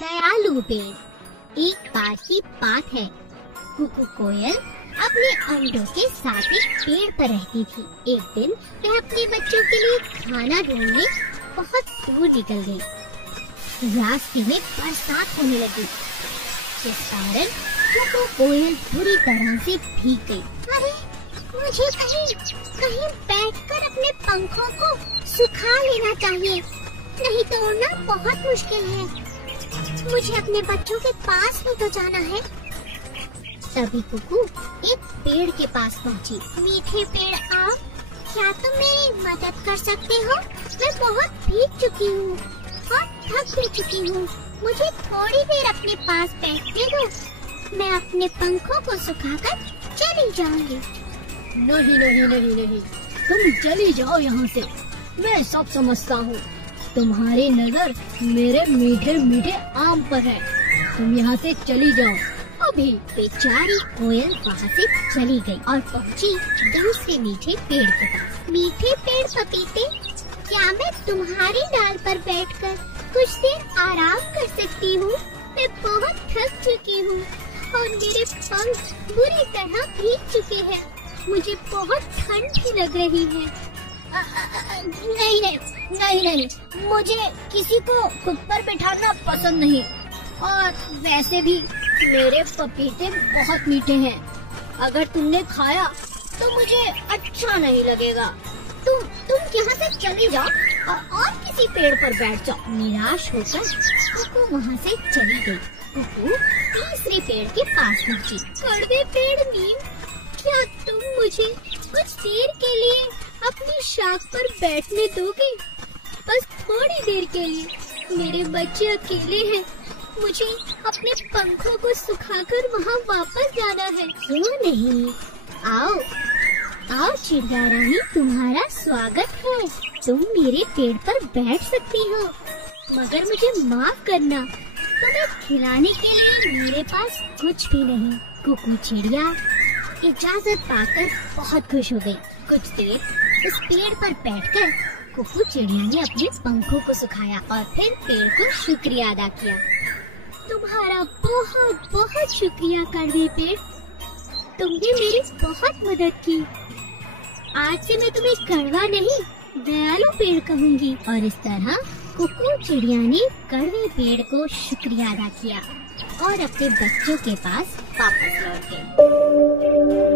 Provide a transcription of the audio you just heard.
दयालु पेड़। एक बार की बात है, कुकू कोयल अपने अंडों के साथ एक पेड़ पर रहती थी। एक दिन वह अपने बच्चों के लिए खाना ढूंढने बहुत दूर निकल गई। रास्ते में बरसात होने लगी, जिस कारण कुकू कोयल बुरी तरह से भीग गई। अरे, मुझे कहीं बैठकर अपने पंखों को सुखा लेना चाहिए, नहीं तो उड़ना बहुत मुश्किल है। मुझे अपने बच्चों के पास ही तो जाना है। तभी कुकू एक पेड़ के पास पहुंची। मीठे पेड़ आप, क्या तुम मेरी मदद कर सकते हो? मैं बहुत भीग चुकी हूँ और थक भी चुकी हूँ। मुझे थोड़ी देर अपने पास बैठने दो, मैं अपने पंखों को सुखाकर चली जाऊंगी। नहीं नहीं नहीं नहीं, तुम चली जाओ यहाँ से। मैं सब समझता हूँ, तुम्हारी नजर मेरे मीठे मीठे आम पर है। तुम यहाँ से चली जाओ अभी। बेचारी कोयल वहाँ से चली गई और पहुँची दूसरे मीठे पेड़ के पास। मीठे पेड़ पपीते, क्या मैं तुम्हारी डाल पर बैठकर कुछ देर आराम कर सकती हूँ? मैं बहुत थक चुकी हूँ और मेरे पंख बुरी तरह भीग चुके हैं। मुझे बहुत ठंड भी लग रही है। नहीं नहीं नहीं नहीं, मुझे किसी को खुद पर बिठाना पसंद नहीं, और वैसे भी मेरे पपीते बहुत मीठे हैं। अगर तुमने खाया तो मुझे अच्छा नहीं लगेगा। तुम यहाँ से चली जाओ और किसी पेड़ पर बैठ जाओ। निराश होकर कुकू वहाँ से चली गई। कुकू तीसरे पेड़ के पास पहुँची। कड़वे पेड़ नीम, क्या तुम मुझे कुछ देर के लिए अपनी शाख पर बैठने दोगे? बस थोड़ी देर के लिए। मेरे बच्चे अकेले हैं, मुझे अपने पंखों को सुखाकर वहाँ वापस जाना है। क्यों नहीं, आओ आओ चिड़िया रानी, तुम्हारा स्वागत है। तुम मेरे पेड़ पर बैठ सकती हो, मगर मुझे माफ करना, तुम्हें खिलाने के लिए मेरे पास कुछ भी नहीं। कुकू चिड़िया इजाजत पाकर बहुत खुश हो गई। कुछ देर उस पेड़ पर बैठकर कुकू चिड़िया ने अपने पंखों को सुखाया और फिर पेड़ को शुक्रिया अदा किया। तुम्हारा बहुत बहुत शुक्रिया कड़वे पेड़, तुमने मेरी बहुत मदद की। आज से मैं तुम्हें कड़वा नहीं, दयालु पेड़ कहूँगी। और इस तरह कुकू चिड़िया ने कड़वे पेड़ को शुक्रिया अदा किया और अपने बच्चों के पास वापस लौट गई।